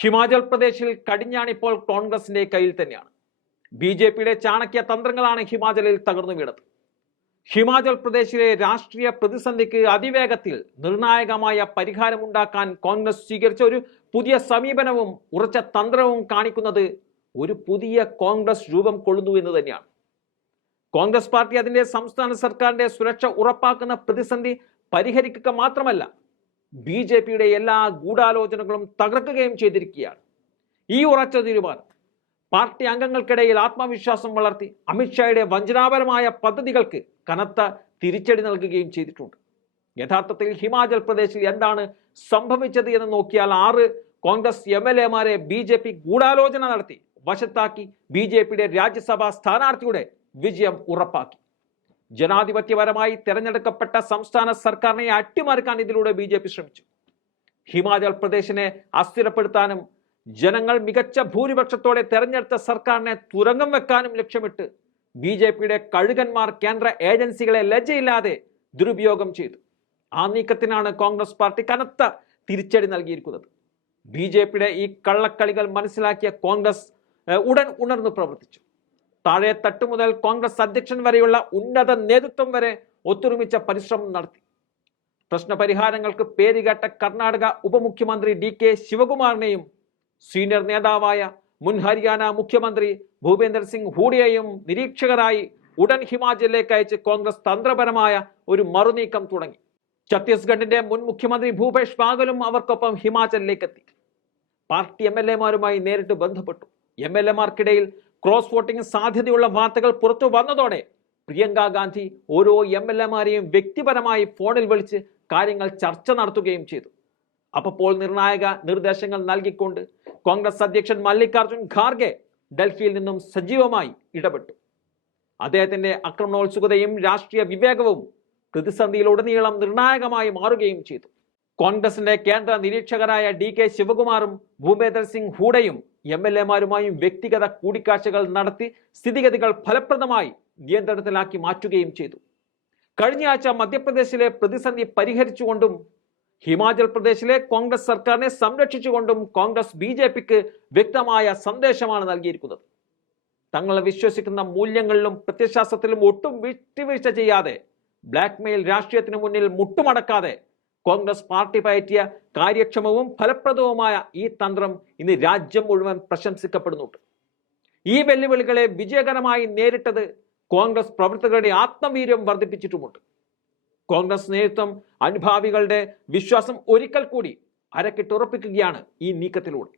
ഹിമാചൽ പ്രദേശിൽ കടിഞ്ഞാണിപ്പോൾ കോൺഗ്രസിന്റെ കയ്യിൽ തന്നെയാണ്. ബി ജെ പിയുടെ ചാണക്യ തന്ത്രങ്ങളാണ് ഹിമാചലിൽ തകർന്നു വീണത്. ഹിമാചൽ പ്രദേശിലെ രാഷ്ട്രീയ പ്രതിസന്ധിക്ക് അതിവേഗത്തിൽ നിർണായകമായ പരിഹാരമുണ്ടാക്കാൻ കോൺഗ്രസ് സ്വീകരിച്ച ഒരു പുതിയ സമീപനവും ഉറച്ച തന്ത്രവും കാണിക്കുന്നത് ഒരു പുതിയ കോൺഗ്രസ് രൂപം കൊള്ളുന്നു എന്ന് തന്നെയാണ്. കോൺഗ്രസ് പാർട്ടി അതിന്റെ സംസ്ഥാന സർക്കാരിന്റെ സുരക്ഷ ഉറപ്പാക്കുന്ന പ്രതിസന്ധി പരിഹരിക്കുക മാത്രമല്ല ബി ജെ പിയുടെ എല്ലാ ഗൂഢാലോചനകളും തകർക്കുകയും ചെയ്തിരിക്കുകയാണ്. ഈ ഉറച്ച തീരുമാനം പാർട്ടി അംഗങ്ങൾക്കിടയിൽ ആത്മവിശ്വാസം വളർത്തി അമിത്ഷായുടെ വഞ്ചനാപരമായ പദ്ധതികൾക്ക് കനത്ത തിരിച്ചടി നൽകുകയും ചെയ്തിട്ടുണ്ട്. യഥാർത്ഥത്തിൽ ഹിമാചൽ പ്രദേശിൽ എന്താണ് സംഭവിച്ചത് എന്ന് നോക്കിയാൽ ആറ് കോൺഗ്രസ് എം എൽ എമാരെ ബി ജെ പി ഗൂഢാലോചന നടത്തി വശത്താക്കി ബി ജെ പിയുടെ രാജ്യസഭാ സ്ഥാനാർത്ഥിയുടെ വിജയം ഉറപ്പാക്കി. ജനാധിപത്യപരമായി തെരഞ്ഞെടുക്കപ്പെട്ട സംസ്ഥാന സർക്കാരിനെ അട്ടിമറിക്കാൻ ഇതിലൂടെ ബി ശ്രമിച്ചു. ഹിമാചൽ പ്രദേശിനെ അസ്ഥിരപ്പെടുത്താനും ജനങ്ങൾ മികച്ച ഭൂരിപക്ഷത്തോടെ തെരഞ്ഞെടുത്ത സർക്കാരിനെ തുരങ്കം വെക്കാനും ലക്ഷ്യമിട്ട് ബി ജെ പിയുടെ കഴുകന്മാർ കേന്ദ്ര ഏജൻസികളെ ലജ്ജയില്ലാതെ ദുരുപയോഗം ചെയ്തു. ആ നീക്കത്തിനാണ് കോൺഗ്രസ് പാർട്ടി കനത്ത തിരിച്ചടി നൽകിയിരിക്കുന്നത്. ബി ജെ പിയുടെ ഈ കള്ളക്കളികൾ മനസ്സിലാക്കിയ കോൺഗ്രസ് ഉടൻ ഉണർന്നു പ്രവർത്തിച്ചു. താഴെ തട്ട് മുതൽ കോൺഗ്രസ് അധ്യക്ഷൻ വരെയുള്ള ഉന്നത നേതൃത്വം വരെ ഒത്തൊരുമിച്ച പരിശ്രമം നടത്തി. പ്രശ്നപരിഹാരങ്ങൾക്ക് പേരുകേട്ട കർണാടക ഉപമുഖ്യമന്ത്രി ഡി കെ ശിവകുമാറിനെയും സീനിയർ നേതാവായ മുൻ ഹരിയാന മുഖ്യമന്ത്രി ഭൂപേന്ദർ സിംഗ് ഹൂഡിയെയും നിരീക്ഷകരായി ഉടൻ ഹിമാചലിലേക്ക് അയച്ച് കോൺഗ്രസ് തന്ത്രപരമായ ഒരു മറുനീക്കം തുടങ്ങി. ഛത്തീസ്ഗഡിന്റെ മുൻ മുഖ്യമന്ത്രി ഭൂപേഷ് ബാഗലും അവർക്കൊപ്പം ഹിമാചലിലേക്ക് എത്തി പാർട്ടി എം എൽ എമാരുമായി നേരിട്ട് ബന്ധപ്പെട്ടു. എം എൽ എമാർക്കിടയിൽ ക്രോസ് വോട്ടിംഗ് സാധ്യതയുള്ള വാർത്തകൾ പുറത്തു വന്നതോടെ പ്രിയങ്ക ഗാന്ധി ഓരോ എം എൽ എമാരെയും വ്യക്തിപരമായി ഫോണിൽ വിളിച്ച് കാര്യങ്ങൾ ചർച്ച നടത്തുകയും ചെയ്തു. അപ്പോൾ നിർണായക നിർദ്ദേശങ്ങൾ നൽകിക്കൊണ്ട് കോൺഗ്രസ് അധ്യക്ഷൻ മല്ലികാർജുൻ ഖാർഗെ ഡൽഹിയിൽ നിന്നും സജീവമായി ഇടപെട്ടു. അദ്ദേഹത്തിന്റെ ആക്രമണോത്സുകതയും രാഷ്ട്രീയ വിവേകവും പ്രതിസന്ധിയിലുടനീളം നിർണായകമായി മാറുകയും ചെയ്തു. കോൺഗ്രസിന്റെ കേന്ദ്ര നിരീക്ഷകരായ ഡി കെ ശിവകുമാറും ഭൂപേന്ദർ സിംഗ് ഹൂഡയും എം എൽ എമാരുമായും വ്യക്തിഗത കൂടിക്കാഴ്ചകൾ നടത്തി സ്ഥിതിഗതികൾ ഫലപ്രദമായി നിയന്ത്രണത്തിലാക്കി മാറ്റുകയും ചെയ്തു. കഴിഞ്ഞ ആഴ്ച മധ്യപ്രദേശിലെ പ്രതിസന്ധി പരിഹരിച്ചുകൊണ്ടും ഹിമാചൽ പ്രദേശിലെ കോൺഗ്രസ് സർക്കാരിനെ സംരക്ഷിച്ചുകൊണ്ടും കോൺഗ്രസ് ബി ജെ പിക്ക് വ്യക്തമായ സന്ദേശമാണ് നൽകിയിരിക്കുന്നത്. തങ്ങളെ വിശ്വസിക്കുന്ന മൂല്യങ്ങളിലും പ്രത്യശാസ്ത്രത്തിലും ഒട്ടും വിട്ടുവീഴ്ച ചെയ്യാതെ ബ്ലാക്ക്മെയിൽ രാഷ്ട്രീയത്തിന് മുന്നിൽ മുട്ടുമടക്കാതെ കോൺഗ്രസ് പാർട്ടി പയറ്റിയ കാര്യക്ഷമവും ഫലപ്രദവുമായ ഈ തന്ത്രം ഇന്ന് രാജ്യം മുഴുവൻ പ്രശംസിക്കപ്പെടുന്നുണ്ട്. ഈ വെല്ലുവിളികളെ വിജയകരമായി നേരിട്ടത് കോൺഗ്രസ് പ്രവർത്തകരുടെ ആത്മവീര്യം വർദ്ധിപ്പിച്ചിട്ടുമുണ്ട്. കോൺഗ്രസ് നേതൃത്വം അനുഭാവികളുടെ വിശ്വാസം ഒരിക്കൽ കൂടി അരക്കിട്ടുറപ്പിക്കുകയാണ് ഈ നീക്കത്തിലൂടെ.